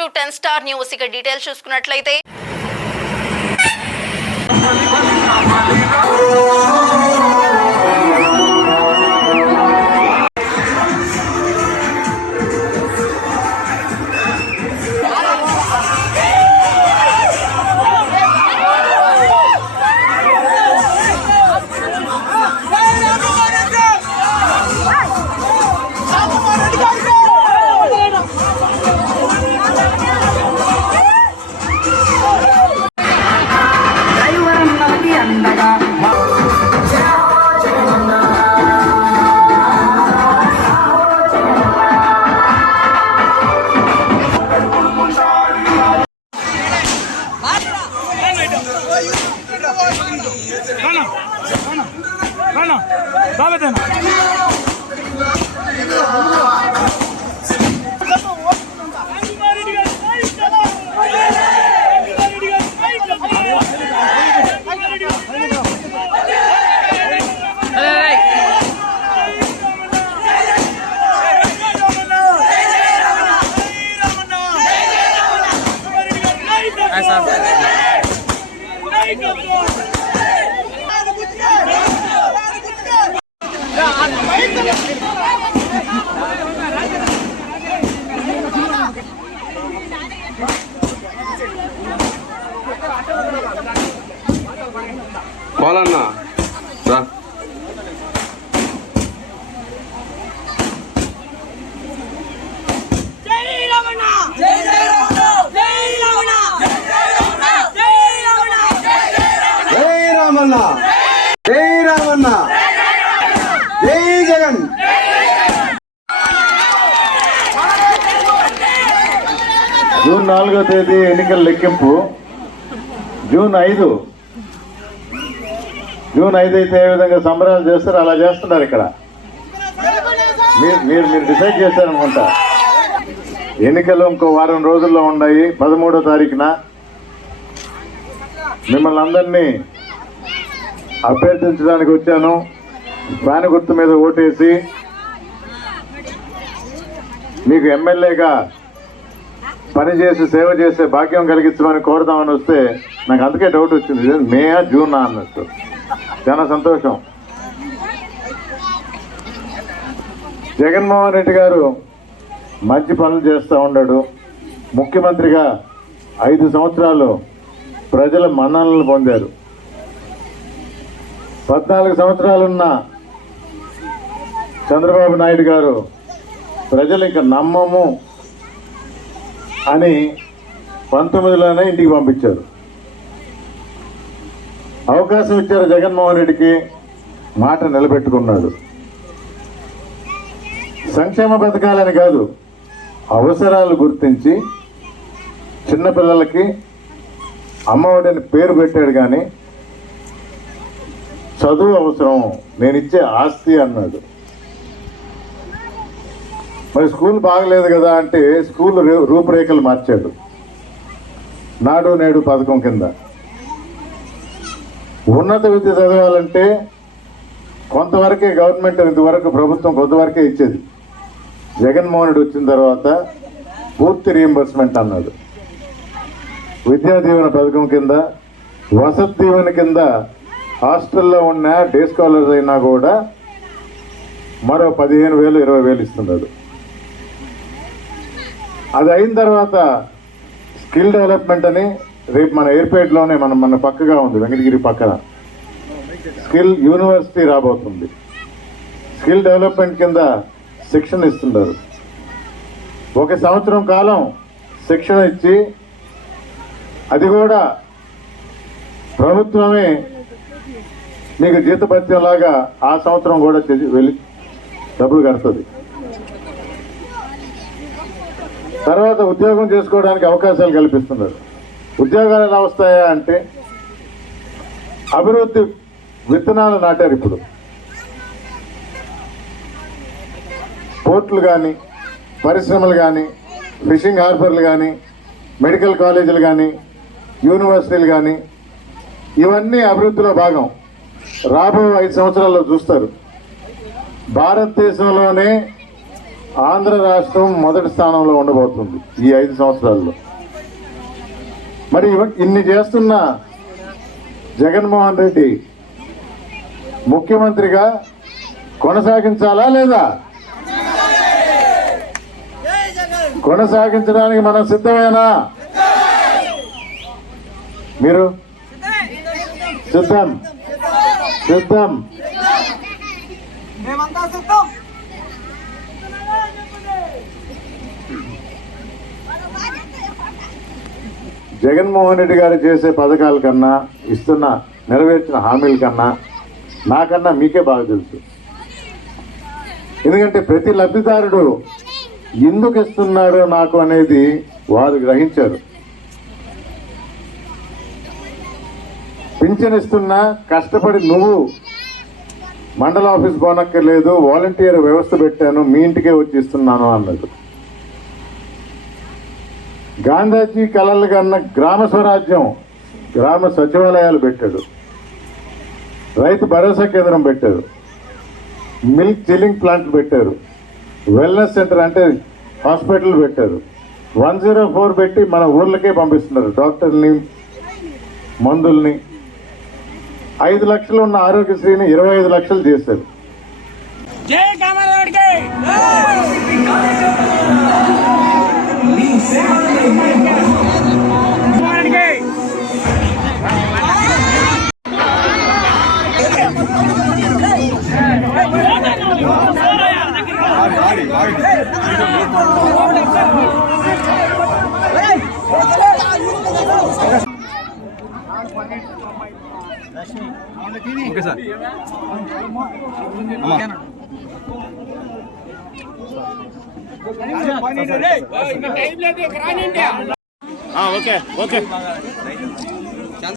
To ten star news. ఇక details చూసుకున్నట్లయితే Bana. Bana. Devam edin. పోలన్నా రా జై జూన్ నాలుగో తేదీ ఎన్నికల లెక్కింపు. జూన్ ఐదు. జూన్ ఐదు అయితే ఏ విధంగా సంబరాలు చేస్తారు? అలా చేస్తున్నారు ఇక్కడ. మీరు మీరు మీరు డిసైడ్ చేశారనుకుంటా. ఎన్నికలు ఇంకో వారం రోజుల్లో ఉన్నాయి. పదమూడో తారీఖున. మిమ్మల్ని అందరినీ అభ్యర్థించడానికి వచ్చాను. ఫ్యాన్ గుర్తు మీద ఓటేసి మీకు ఎమ్మెల్యేగా పనిచేసి సేవ చేసే భాగ్యం కలిగించమని కోరుదామని వస్తే నాకు అందుకే డౌట్ వచ్చింది. మే మేయా జూనా అన్నట్టు. చాలా సంతోషం. జగన్మోహన్ రెడ్డి గారు మంచి పనులు చేస్తూ ఉన్నాడు. ముఖ్యమంత్రిగా ఐదు సంవత్సరాలు ప్రజల మన్ననలు పొందారు. పద్నాలుగు సంవత్సరాలున్న చంద్రబాబు నాయుడు గారు ప్రజలు ఇంకా నమ్మము అని పంతొమ్మిదిలోనే ఇంటికి పంపించారు. అవకాశం ఇచ్చారు జగన్మోహన్ రెడ్డికి మాట నిలబెట్టుకున్నాడు. సంక్షేమ పథకాలని కాదు అవసరాలు గుర్తించి చిన్నపిల్లలకి అమ్మఒడిని పేరు పెట్టాడు కానీ చదువు అవసరం నేను ఇచ్చే ఆస్తి అన్నాడు. మరి స్కూల్ బాగలేదు కదా అంటే స్కూల్ రూపురేఖలు మార్చాడు. నాడు నేడు పథకం కింద. ఉన్నత విద్య చదవాలంటే కొంతవరకే గవర్నమెంట్ ఇంతవరకు ప్రభుత్వం కొంతవరకే ఇచ్చేది. జగన్మోహన్ రెడ్డి వచ్చిన తర్వాత పూర్తి రీఎంబర్స్మెంట్ అన్నాడు. విద్యా దీవెన పథకం కింద వసతి దీవెన కింద హాస్టల్లో ఉన్న డే స్కాలర్స్ అయినా కూడా మరో పదిహేను వేలు ఇరవై వేలు ఇస్తున్నాడు. అది అయిన తర్వాత స్కిల్ డెవలప్మెంట్ అని రేపు మన ఎయిర్పేట్లోనే మనం మన పక్కగా ఉంది వెంకటగిరి పక్కన. స్కిల్ యూనివర్సిటీ రాబోతుంది. స్కిల్ డెవలప్మెంట్ కింద శిక్షణ ఇస్తున్నారు. ఒక సంవత్సరం కాలం శిక్షణ ఇచ్చి అది కూడా ప్రభుత్వమే మీకు జీతపత్యంలాగా ఆ సంవత్సరం కూడా వెళ్ళి డబ్బులు కడుతుంది. తర్వాత ఉద్యోగం చేసుకోవడానికి అవకాశాలు కల్పిస్తున్నారు. ఉద్యోగాలు ఎలా వస్తాయా అంటే అభివృద్ధి విత్తనాలు నాటారు ఇప్పుడు. పోర్టులు కానీ పరిశ్రమలు కానీ ఫిషింగ్ హార్బర్లు కానీ మెడికల్ కాలేజీలు కానీ యూనివర్సిటీలు కానీ ఇవన్నీ అభివృద్ధిలో భాగం. రాబో ఐదు సంవత్సరాల్లో చూస్తారు. భారతదేశంలోనే ఆంధ్ర రాష్ట్రం మొదటి స్థానంలో ఉండబోతుంది ఈ ఐదు సంవత్సరాల్లో. మరి ఇన్ని చేస్తున్న జగన్మోహన్ రెడ్డి ముఖ్యమంత్రిగా కొనసాగించాలా లేదా? కొనసాగించడానికి మనం సిద్ధమేనా? మీరు? సిద్ధం. సిద్ధం. జగన్మోహన్ రెడ్డి గారు చేసే పథకాల కన్నా ఇస్తున్న నెరవేర్చిన హామీల కన్నా నాకన్నా మీకే బాగా తెలుసు. ఎందుకంటే ప్రతి లబ్ధిదారుడు ఎందుకు ఇస్తున్నారో నాకు అనేది వారు గ్రహించారు. పింఛన్ ఇస్తున్నా కష్టపడి నువ్వు మండల ఆఫీస్ పోనక్కర్లేదు వాలంటీర్ వ్యవస్థ పెట్టాను మీ ఇంటికే వచ్చి ఇస్తున్నాను అన్నది. గాంధాజీ కలలు కన్న గ్రామ స్వరాజ్యం గ్రామ సచివాలయాలు పెట్టాడు రైతు భరోసా కేంద్రం పెట్టారు మిల్క్ చిల్లింగ్ ప్లాంట్ పెట్టారు వెల్నెస్ సెంటర్ అంటే హాస్పిటల్ పెట్టారు వన్ జీరో ఫోర్ పెట్టి మన ఊర్లకే పంపిస్తున్నారు డాక్టర్ని మందుల్ని. ఐదు లక్షలు ఉన్న ఆరోగ్యశ్రీని ఇరవై ఐదు లక్షలు చేశారు. జై ஓகே சார் ஆமாம் ఓకే ఓకే.